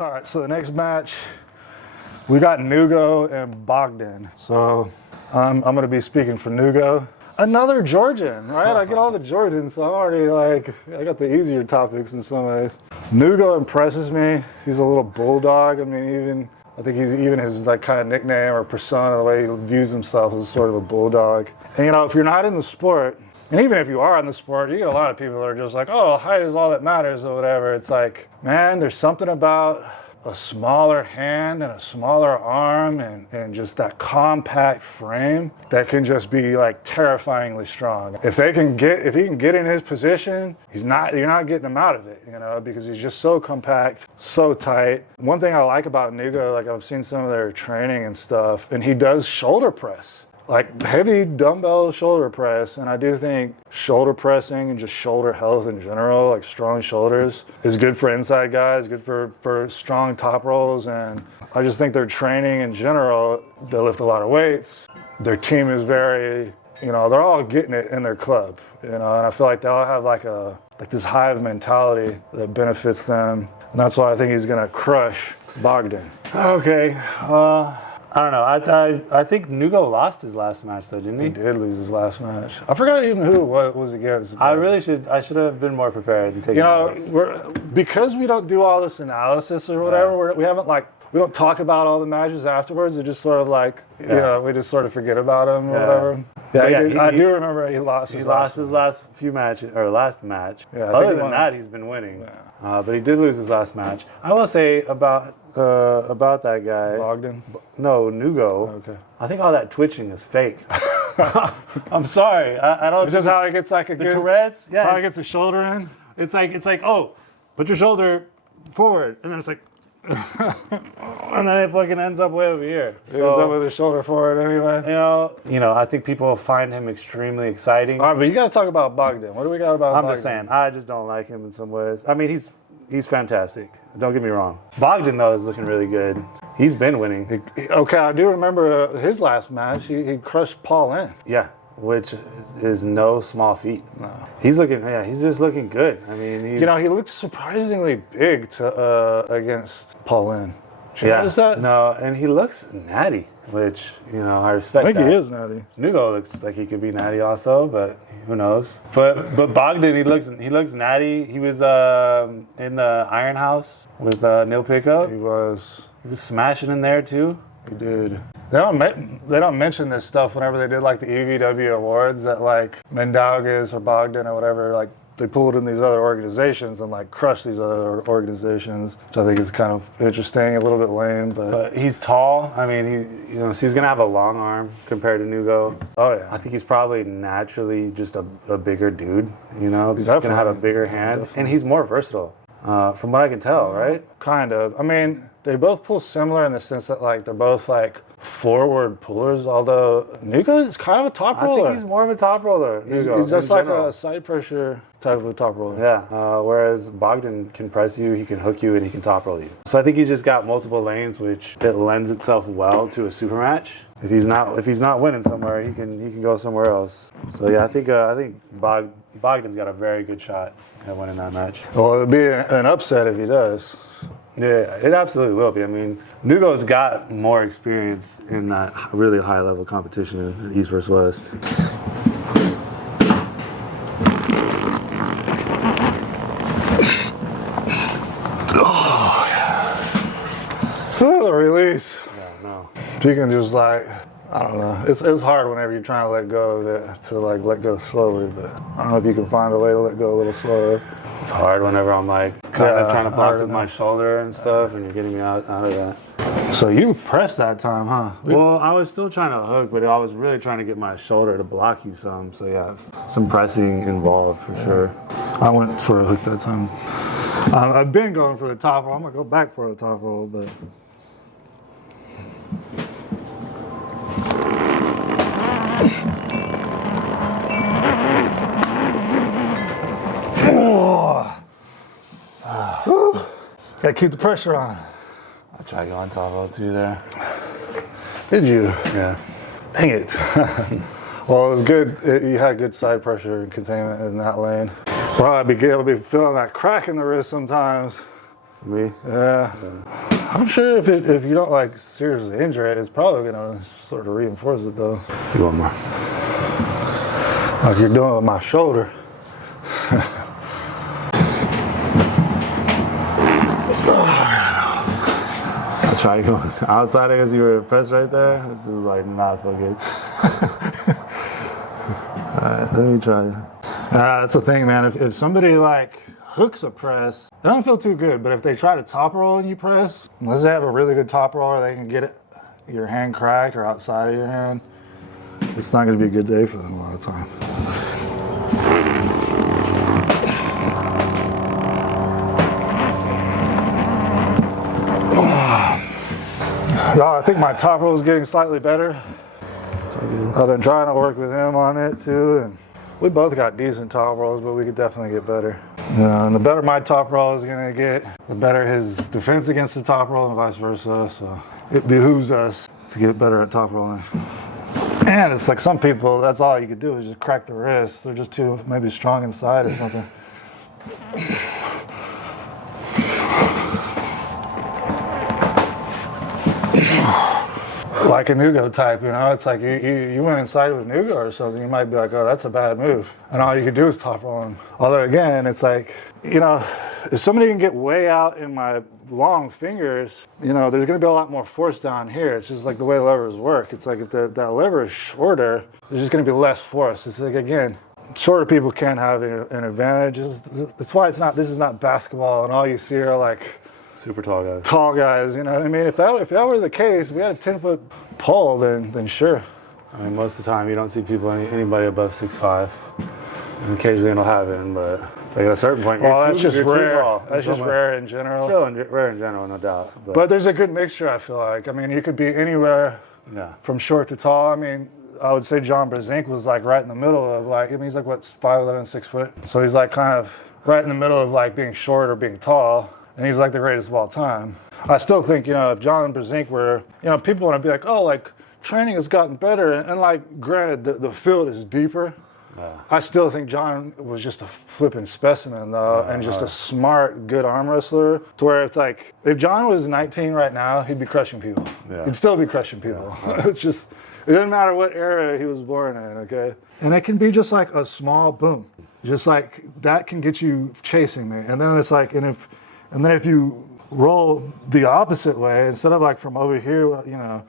All right, so the next match, we got Nugo and Bogdan. So I'm going to be speaking for Nugo. Another Georgian, right? I get all the Georgians, so I'm already like, I got the easier topics in some ways. Nugo impresses me. He's a little bulldog. I mean, I think he's even his like kind of nickname or persona, the way he views himself as sort of a bulldog. And you know, if you're not in the sport, and even if you are in the sport, you get a lot of people that are just like, oh, height is all that matters or whatever. It's like, man, there's something about a smaller hand and a smaller arm and just that compact frame that can just be like terrifyingly strong. If he can get in his position, you're not getting him out of it, you know, because he's just so compact, so tight. One thing I like about Nugo, like I've seen some of their training and stuff, and he does shoulder press. Like heavy dumbbell shoulder press, and I do think shoulder pressing and just shoulder health in general, like strong shoulders, is good for inside guys, good for strong top rolls, and I just think their training in general, they lift a lot of weights. Their team is very, you know, they're all getting it in their club, you know, and I feel like they all have like this hive mentality that benefits them, and that's why I think he's gonna crush Bogdan. Okay. I don't know. I think Nugo lost his last match, though, didn't he? He did lose his last match. I forgot even who it was against. I should have been more prepared and taken. You know, because we don't do all this analysis or whatever. Yeah. We don't talk about all the matches afterwards. It's just sort of like, you know, we just sort of forget about them or whatever. Yeah, I do remember he lost his last few matches, or last match. Yeah, other than that, he's been winning. Yeah. But he did lose his last match. I will say about that guy. Bogdan? No, Nugo. Okay. I think all that twitching is fake. I'm sorry. I don't. It's just how he gets like the Tourette's. Yeah. How he gets his shoulder in. It's like, oh, put your shoulder forward, and then it's like, and then it fucking ends up way over here. He ends up with his shoulder forward anyway. You know, I think people find him extremely exciting. All right, but you got to talk about Bogdan. What do we got about Bogdan? I'm just saying, I just don't like him in some ways. I mean, he's fantastic. Don't get me wrong. Bogdan, though, is looking really good. He's been winning. Okay, I do remember his last match. He crushed Paul in. Yeah, which is no small feat. No. He's just looking good. I mean, you know, he looks surprisingly big against Paul in. Did you notice that? No, and he looks natty, which, you know, I respect that. I think he is natty. Nugo looks like he could be natty also, but who knows? But Bogdan, he looks natty. He was in the Iron House with Neil Pickup. He was smashing in there too. He did. They don't mention this stuff whenever they did like the EVW awards that like Mendaugas or Bogdan or whatever, like they pulled in these other organizations and like crushed these other organizations, which I think is kind of interesting, a little bit lame, but he's tall. I mean, so he's gonna have a long arm compared to Nugo. Oh yeah. I think he's probably naturally just a bigger dude. You know, he's gonna have a bigger hand, and he's more versatile, from what I can tell, right? Kind of. I mean, they both pull similar in the sense that like they're both like forward pullers, although Nugo is kind of a top roller. I think he's more of a top roller. He's just like a side pressure type of a top roller. Yeah, whereas Bogdan can press you, he can hook you, and he can top roll you. So I think he's just got multiple lanes, which it lends itself well to a super match. If he's not winning somewhere, he can go somewhere else. So yeah, I think Bogdan's got a very good shot at winning that match. Well, it'd be an upset if he does. Yeah, it absolutely will be. I mean, Nugo's got more experience in that really high level competition at East vs. West. Oh, yeah. The release. Yeah, no. If you can just like, I don't know. It's hard whenever you're trying to let go of it, to like let go slowly, but I don't know if you can find a way to let go a little slower. It's hard whenever I'm like kind of trying to block with my shoulder and stuff, and you're getting me out of that. So you pressed that time, huh? Well, I was still trying to hook, but I was really trying to get my shoulder to block you some. So yeah, some pressing involved for sure. I went for a hook that time. I've been going for the top roll. I'm gonna go back for the top roll, but. Gotta keep the pressure on. I'll try to go on top roll too there. Did you? Yeah. Dang it. Well, it was good. You had good side pressure and containment in that lane. Well, I'd be feeling that crack in the wrist sometimes. For me? Yeah. I'm sure if you don't like seriously injure it, it's probably gonna sort of reinforce it though. Let's do one more. Like you're doing with my shoulder. I tried going outside because you were pressed right there. It was like not feel good. Alright, let me try. That's the thing, man. If somebody like hooks a press, they don't feel too good. But if they try to top roll and you press, unless they have a really good top roller, they can get it, your hand cracked or outside of your hand. It's not going to be a good day for them a lot of time. I think my top roll is getting slightly better. I've been trying to work with him on it too, and we both got decent top rolls, but we could definitely get better. And the better my top roll is gonna get, the better his defense against the top roll and vice versa. So it behooves us to get better at top rolling. And it's like some people, that's all you could do is just crack the wrist. They're just too maybe strong inside or something. Like a Nugo type, you know, it's like you went inside with Nugo or something, you might be like, oh, that's a bad move. And all you can do is top roll him. Although again, it's like, you know, if somebody can get way out in my long fingers, you know, there's gonna be a lot more force down here. It's just like the way levers work. It's like if that lever is shorter, there's just gonna be less force. It's like, again, shorter people can have an advantage. That's why this is not basketball and all you see are like, super tall guys. Tall guys, you know what I mean? If that were the case, we had a 10-foot pole, then sure. I mean, most of the time you don't see anybody above 6'5". And occasionally it'll happen, but it's like at a certain point, that's just rare. Tall. That's just rare in general. It's rare in general, no doubt. But there's a good mixture, I feel like. I mean, you could be anywhere from short to tall. I mean, I would say John Brzezinski was like right in the middle of like, I mean, he's like, what, 5'11", 6 foot? So he's like kind of right in the middle of like being short or being tall. And he's like the greatest of all time. I still think, you know, if John Brzezinski were, you know, people want to be like, oh, like training has gotten better. And like, granted, the field is deeper. I still think John was just a flipping specimen, though, and just a smart, good arm wrestler. To where it's like, if John was 19 right now, he'd be crushing people. Yeah. He'd still be crushing people. It's just, it doesn't matter what era he was born in, okay? And it can be just like a small boom. Just like, that can get you chasing me. And then it's like, and then if you roll the opposite way, instead of like from over here, you know,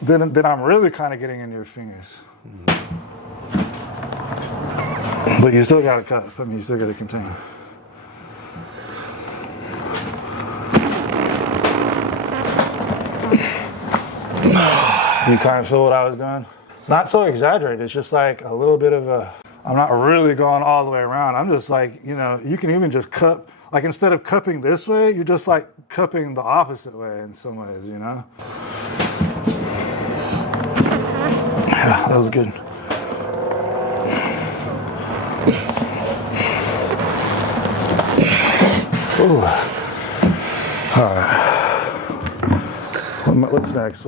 then I'm really kind of getting in your fingers. But you still got to cut. I mean, you still got to contain. You kind of feel what I was doing? It's not so exaggerated. It's just like a little bit of I'm not really going all the way around. I'm just like, you know, you can even just cup. Like instead of cupping this way, you're just like cupping the opposite way in some ways, you know? Yeah, that was good. Ooh. All right. What's next?